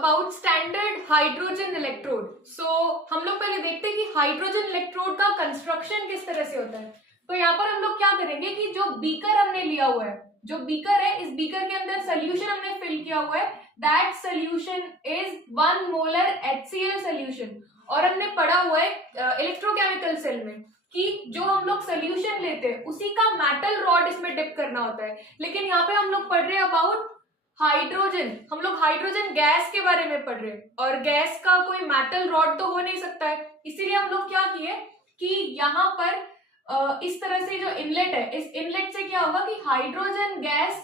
About standard hydrogen electrode. So हम लोग पहले देखते हैं कि हाइड्रोजन इलेक्ट्रोड का कंस्ट्रक्शन किस तरह से होता है। तो यहाँ पर हम लोग क्या करेंगे कि जो बीकर हमने लिया हुआ है, जो बीकर है, इस बीकर के अंदर सोल्यूशन हमने फिल किया हुआ है, that solution is 1 molar HCl solution. और हमने पढ़ा हुआ है इलेक्ट्रोकेमिकल सेल में कि जो हम लोग सोल्यूशन लेते हैं उसी का मेटल रॉड इसमें डिप करना होता है। लेकिन यहाँ पे हम लोग पढ़ रहे हैं अबाउट हाइड्रोजन, हम लोग हाइड्रोजन गैस के बारे में पढ़ रहे हैं और गैस का कोई मेटल रॉड तो हो नहीं सकता है। इसीलिए हम लोग क्या किए कि यहाँ पर इस तरह से जो इनलेट है, इस इनलेट से क्या होगा कि हाइड्रोजन गैस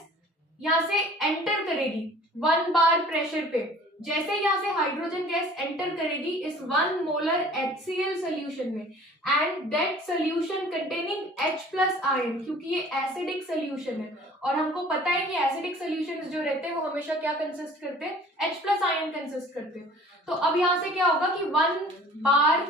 यहाँ से एंटर करेगी 1 बार प्रेशर पे। जैसे यहाँ से हाइड्रोजन गैस एंटर करेगी इस 1 मोलर HCl सोल्यूशन में, and that solution containing H+ ion, क्योंकि ये एसिडिक सोल्यूशन है और हमको पता है कि एसिडिक सोल्यूशन जो रहते हैं वो हमेशा क्या कंसिस्ट करते हैं, H+ आयन कंसिस्ट करते हैं। तो अब यहाँ से क्या होगा कि 1 बार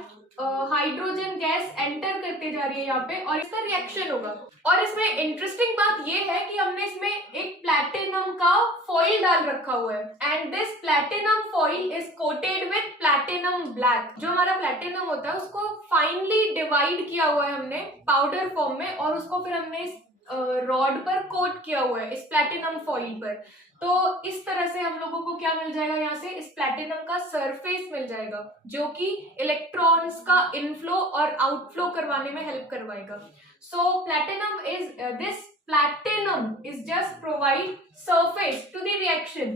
हाइड्रोजन गैस एंटर करते जा रही है यहाँ पे और इसका रिएक्शन होगा। और इसमें इंटरेस्टिंग बात ये है कि हमने इसमें एक प्लैटिनम का फॉइल डाल रखा हुआ है and this platinum foil is coated with platinum black. जो हमारा प्लैटिनम होता है उसको फाइनली डिवाइड किया हुआ है हमने पाउडर फॉर्म में और उसको फिर हमने इस रॉड पर कोट किया हुआ है, इस प्लैटिनम फॉइल पर। तो इस तरह से हम लोगों को क्या मिल जाएगा, यहाँ से इस प्लैटिनम का सरफेस मिल जाएगा जो कि इलेक्ट्रॉन्स का इनफ्लो और आउटफ्लो करवाने में हेल्प करवाएगा। सो platinum is just provide surface to the reaction,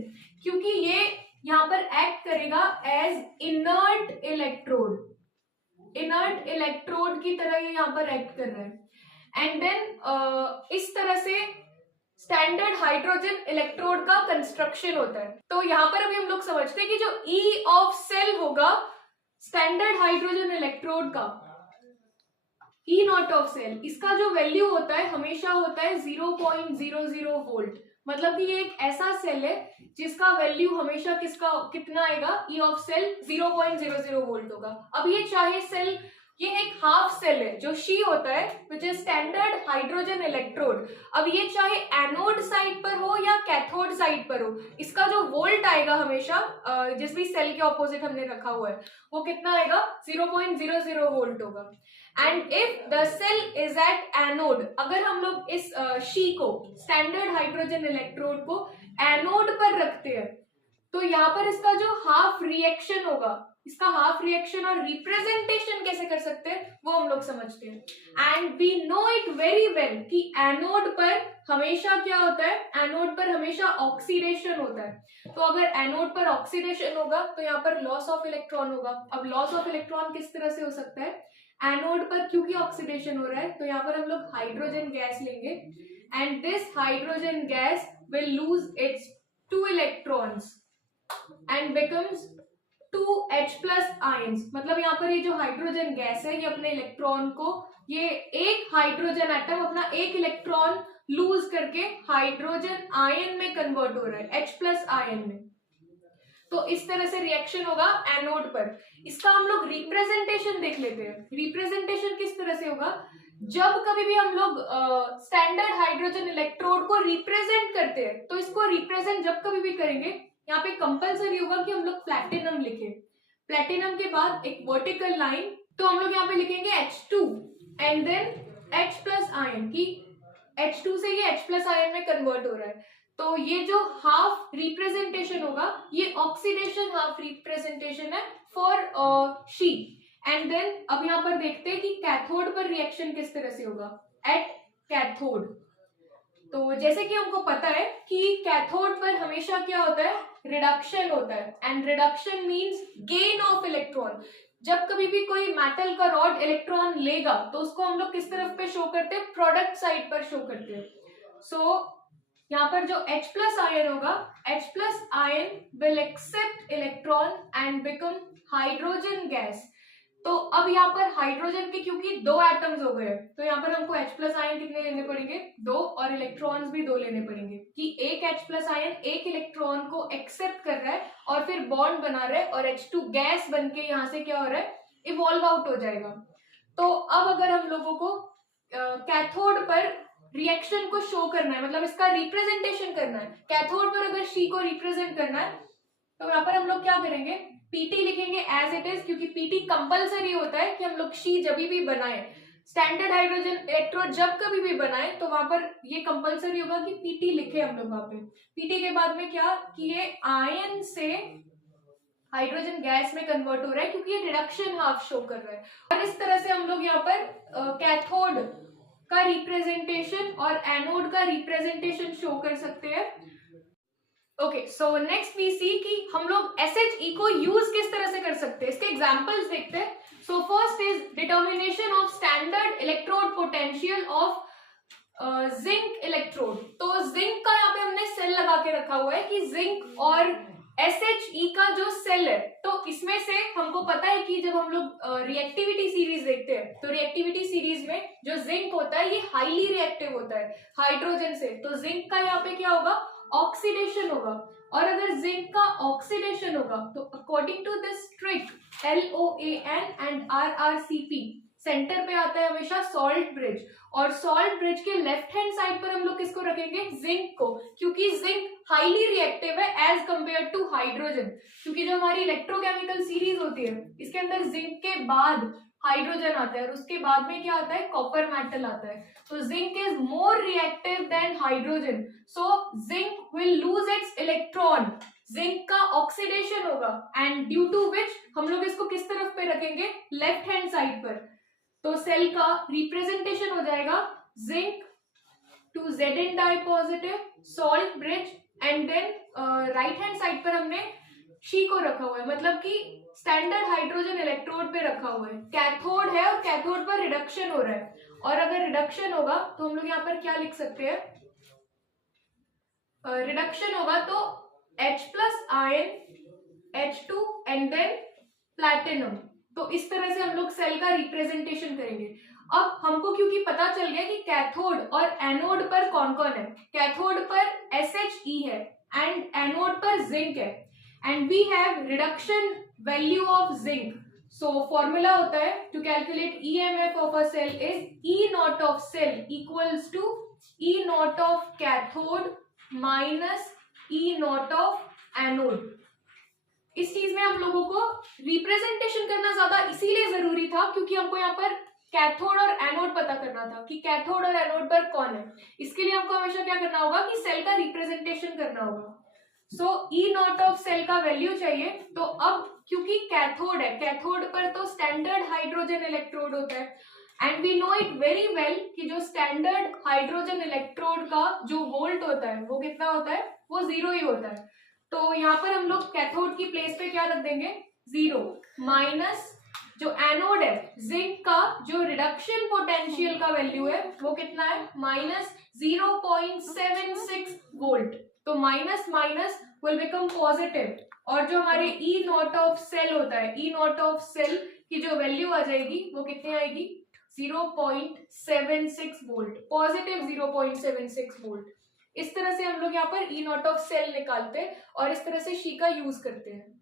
क्योंकि ये यहाँ पर एक्ट करेगा एज इनर्ट इलेक्ट्रोड की तरह ये यहाँ पर एक्ट कर रहा है। एंड देन इस तरह से स्टैंडर्ड हाइड्रोजन इलेक्ट्रोड का कंस्ट्रक्शन होता है। तो यहाँ पर अभी हम लोग समझते हैं कि जो E ऑफ सेल होगा स्टैंडर्ड हाइड्रोजन इलेक्ट्रोड का, E0 ऑफ सेल, इसका जो वैल्यू होता है हमेशा होता है 0.00 वोल्ट। मतलब कि ये एक ऐसा सेल है जिसका वैल्यू हमेशा कितना आएगा, E ऑफ सेल 0.00 वोल्ट होगा। अब ये चाहे सेल, ये एक हाफ सेल है जो शी होता है which is standard hydrogen electrode. अब ये चाहे एनोड साइड पर हो या कैथोड साइड पर हो, इसका जो वोल्ट आएगा हमेशा जिस भी सेल के ऑपोजिट हमने रखा हुआ है वो कितना आएगा, 0.00 वोल्ट होगा। And if the cell is at anode, अगर हम लोग इस शी को, स्टैंडर्ड हाइड्रोजन इलेक्ट्रोड को एनोड पर रखते हैं तो यहाँ पर इसका जो हाफ रिएक्शन होगा, इसका हाफ रिएक्शन और रिप्रेजेंटेशन कैसे कर सकते हैं वो हम लोग समझते हैं। And we know it very well कि एनोड पर हमेशा क्या होता है, एनोड पर हमेशा ऑक्सीडेशन होता है। तो अगर एनोड पर ऑक्सीडेशन होगा तो यहाँ पर लॉस ऑफ इलेक्ट्रॉन होगा। अब लॉस ऑफ इलेक्ट्रॉन किस तरह से हो सकता है, एनोड पर क्योंकि ऑक्सीडेशन हो रहा है तो यहाँ पर हम लोग हाइड्रोजन गैस लेंगे and this hydrogen gas will lose its 2 electrons and becomes 2H+ ions. मतलब यहाँ पर ये जो हाइड्रोजन गैस है ये अपने इलेक्ट्रॉन को, ये एक हाइड्रोजन एटम अपना एक इलेक्ट्रॉन लूज करके हाइड्रोजन आयन में कन्वर्ट हो रहा है, H+ आयन में। तो इस तरह से रिएक्शन होगा एनोड पर। इसका हम लोग रिप्रेजेंटेशन देख लेते हैं। रिप्रेजेंटेशन किस तरह से होगा, जब कभी भी हम लोग स्टैंडर्ड हाइड्रोजन इलेक्ट्रोड को रिप्रेजेंट करते हैं तो इसको रिप्रेजेंट जब कभी भी करेंगे यहाँ पे कंपलसरी होगा कि हम लोग प्लैटिनम लिखें। प्लैटिनम के बाद एक वर्टिकल लाइन, तो हम लोग यहाँ पे लिखेंगे H2 and then H+ ion की H2 से ये H+ आयन में कन्वर्ट हो रहा है। तो ये जो हाफ रिप्रेजेंटेशन होगा ये ऑक्सीडेशन हाफ रिप्रेजेंटेशन है फॉर शी। एंड देन अब यहाँ पर देखते हैं कि कैथोड पर रिएक्शन किस तरह से होगा एट कैथोड। तो जैसे कि हमको पता है कि कैथोड पर हमेशा क्या होता है, रिडक्शन होता है and reduction means gain of electron. जब कभी भी कोई मेटल का रॉड इलेक्ट्रॉन लेगा तो उसको हम लोग किस तरफ पे शो करते हैं, प्रोडक्ट साइड पर शो करते हैं। सो यहाँ पर जो H+ आयन होगा, H+ ion will accept electron and become hydrogen gas. तो अब यहाँ पर हाइड्रोजन के क्योंकि 2 एटम्स हो गए तो यहाँ पर हमको H+ आयन कितने लेने पड़ेंगे, 2, और इलेक्ट्रॉन्स भी 2 लेने पड़ेंगे कि एक H+ आयन एक इलेक्ट्रॉन को एक्सेप्ट कर रहा है और फिर बॉन्ड बना रहा है और H2 गैस बन के यहाँ से क्या हो रहा है, इवॉल्व आउट हो जाएगा। तो अब अगर हम लोगों को कैथोड पर रिएक्शन को शो करना है, मतलब इसका रिप्रेजेंटेशन करना है, कैथोड पर अगर शी को रिप्रेजेंट करना है तो यहाँ पर हम लोग क्या करेंगे, पीटी लिखेंगे एज इट इज, क्योंकि पीटी कंपलसरी होता है कि हम लोग शी जब भी बनाए, स्टैंडर्ड हाइड्रोजन इलेक्ट्रोड जब कभी भी बनाए तो वहां पर ये कंपलसरी होगा कि पीटी लिखे हम लोग वहां पे। पीटी के बाद में क्या कि ये आयन से हाइड्रोजन गैस में कन्वर्ट हो रहा है, क्योंकि ये रिडक्शन हाफ शो कर रहा है। और इस तरह से हम लोग यहाँ पर कैथोड का रिप्रेजेंटेशन और एनोड का रिप्रेजेंटेशन शो कर सकते हैं। ओके, सो नेक्स्ट वी सी कि हम लोग SHE को यूज किस तरह से कर सकते हैं, इसके एग्जांपल्स देखते हैं। So first is determination of standard electrode potential of zinc electrode. तो जिंक का यहाँ पे हमने सेल लगा के रखा हुआ है कि जिंक और SHE का जो सेल है, तो इसमें से हमको पता है कि जब हम लोग रिएक्टिविटी सीरीज देखते हैं तो रिएक्टिविटी सीरीज में जो जिंक होता है ये हाईली रिएक्टिव होता है हाइड्रोजन से। तो जिंक का यहाँ पे क्या होगा, ऑक्सीडेशन होगा। और अगर जिंक का ऑक्सीडेशन होगा तो according to this trick LOAN and RRCP centre पे आता है हमेशा सॉल्ट ब्रिज, और सॉल्ट ब्रिज के लेफ्ट हैंड साइड पर हम लोग किसको रखेंगे, जिंक को, क्योंकि जिंक हाईली रिएक्टिव है एज कंपेयर टू हाइड्रोजन। क्योंकि जो हमारी इलेक्ट्रोकेमिकल सीरीज होती है इसके अंदर जिंक के बाद हाइड्रोजन आता है और उसके बाद में क्या आता है, कॉपर मेटल आता है। तो zinc is more reactive than hydrogen, so zinc will lose its electron, zinc का ऑक्सीडेशन होगा, एंड ड्यू टू विच हम लोग इसको किस तरफ पे रखेंगे, लेफ्ट हैंड साइड पर। तो सेल का रिप्रेजेंटेशन हो जाएगा zinc to Zn di positive, salt bridge, and then right hand side पर हमने शी को रखा हुआ है, मतलब कि स्टैंडर्ड हाइड्रोजन इलेक्ट्रोड पे रखा हुआ है। कैथोड है और कैथोड पर रिडक्शन हो रहा है, और अगर रिडक्शन होगा तो हम लोग यहाँ पर क्या लिख सकते हैं, रिडक्शन होगा तो H plus ion H2 and then platinum. तो इस तरह से हम लोग सेल का रिप्रेजेंटेशन करेंगे। अब हमको क्योंकि पता चल गया कि कैथोड और एनोड पर कौन कौन है, कैथोड पर SHE है एंड एनोड पर जिंक है, and we have reduction value of zinc. So formula होता है to calculate EMF of a cell is E not of cell equals to E not of cathode minus E not of anode. इस चीज में हम लोगों को representation करना ज्यादा इसीलिए जरूरी था क्योंकि हमको यहाँ पर कैथोड और एनोड पता करना था कि कैथोड और एनोड पर कौन है। इसके लिए हमको हमेशा क्या करना होगा कि सेल का रिप्रेजेंटेशन करना होगा। सो E नॉट ऑफ सेल का वैल्यू चाहिए, तो अब क्योंकि कैथोड है, कैथोड पर तो स्टैंडर्ड हाइड्रोजन इलेक्ट्रोड होता है, and we know it very well कि जो स्टैंडर्ड हाइड्रोजन इलेक्ट्रोड का जो वोल्ट होता है वो कितना होता है, वो 0 ही होता है। तो यहाँ पर हम लोग कैथोड की प्लेस पे क्या रख देंगे, 0 माइनस जो एनोड है जिंक का जो रिडक्शन पोटेंशियल का वैल्यू है वो कितना है, माइनस 0.76 वोल्ट। तो minus minus will become positive, और जो हमारे E नॉट ऑफ सेल होता है, E नॉट ऑफ सेल की जो वैल्यू आ जाएगी वो कितनी आएगी, 0.76 वोल्ट, पॉजिटिव 0.76 वोल्ट। इस तरह से हम लोग यहाँ पर E नॉट ऑफ सेल निकालते हैं और इस तरह से शी का यूज करते हैं।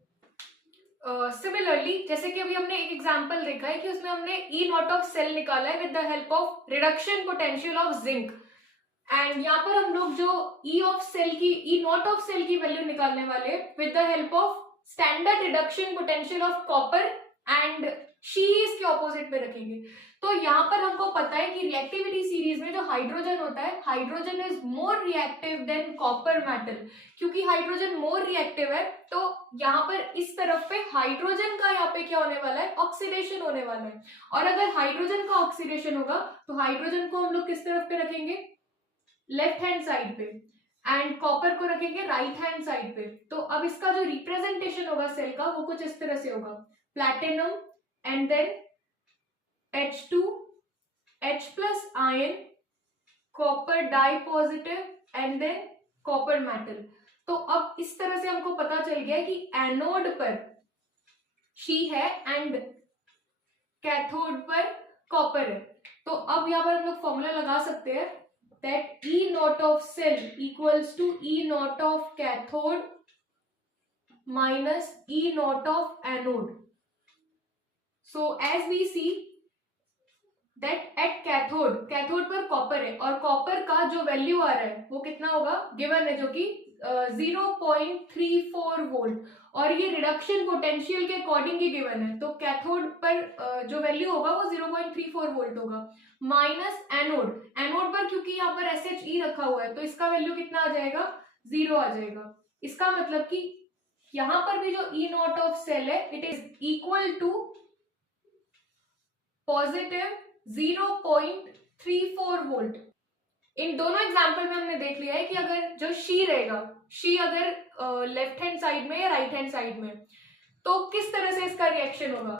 सिमिलरली जैसे कि अभी हमने एक एग्जांपल देखा है कि उसमें हमने E नॉट ऑफ सेल निकाला है with the help of reduction potential of zinc, and यहाँ पर हम लोग जो E नॉट ऑफ सेल की वैल्यू निकालने वाले with the help of standard reduction potential of copper, and she इसके ऑपोजिट पे रखेंगे। तो यहाँ पर हमको पता है कि रिएक्टिविटी सीरीज में जो हाइड्रोजन होता है, hydrogen is more reactive than copper metal. क्योंकि हाइड्रोजन मोर रिएक्टिव है तो यहाँ पर इस तरफ पे हाइड्रोजन का यहाँ पे क्या होने वाला है, ऑक्सीडेशन होने वाला है। और अगर हाइड्रोजन का ऑक्सीडेशन होगा तो हाइड्रोजन को हम लोग किस तरफ पे रखेंगे, लेफ्ट हैंड साइड पे, एंड कॉपर को रखेंगे राइट हैंड साइड पे। तो अब इसका जो रिप्रेजेंटेशन होगा सेल का वो कुछ इस तरह से होगा, platinum and then H2 H plus ion, copper di positive, and then copper metal. तो अब इस तरह से हमको पता चल गया कि एनोड पर शी है एंड कैथोड पर कॉपर है। तो अब यहाँ पर हम लोग फॉर्मूला लगा सकते हैं that E naught of cell equals to E naught of cathode minus E naught of anode. So as we see that at cathode पर कॉपर है और कॉपर का जो वैल्यू आ रहा है वो कितना होगा, गिवन है, जो कि 0.34 वोल्ट और ये रिडक्शन पोटेंशियल के अकॉर्डिंग ही गिवन है, तो कैथोड पर जो वैल्यू होगा वो 0.34 वोल्ट होगा, माइनस एनोड, एनोड पर क्योंकि यहाँ पर SHE रखा हुआ है तो इसका वैल्यू कितना आ जाएगा, 0 आ जाएगा। इसका मतलब कि यहाँ पर भी जो E नॉट ऑफ सेल है it is equal to positive 0.34 volt. इन दोनों एग्जाम्पल में हमने देख लिया है कि अगर जो शी रहेगा, शी अगर लेफ्ट हैंड साइड में या राइट हैंड साइड में, तो किस तरह से इसका रिएक्शन होगा।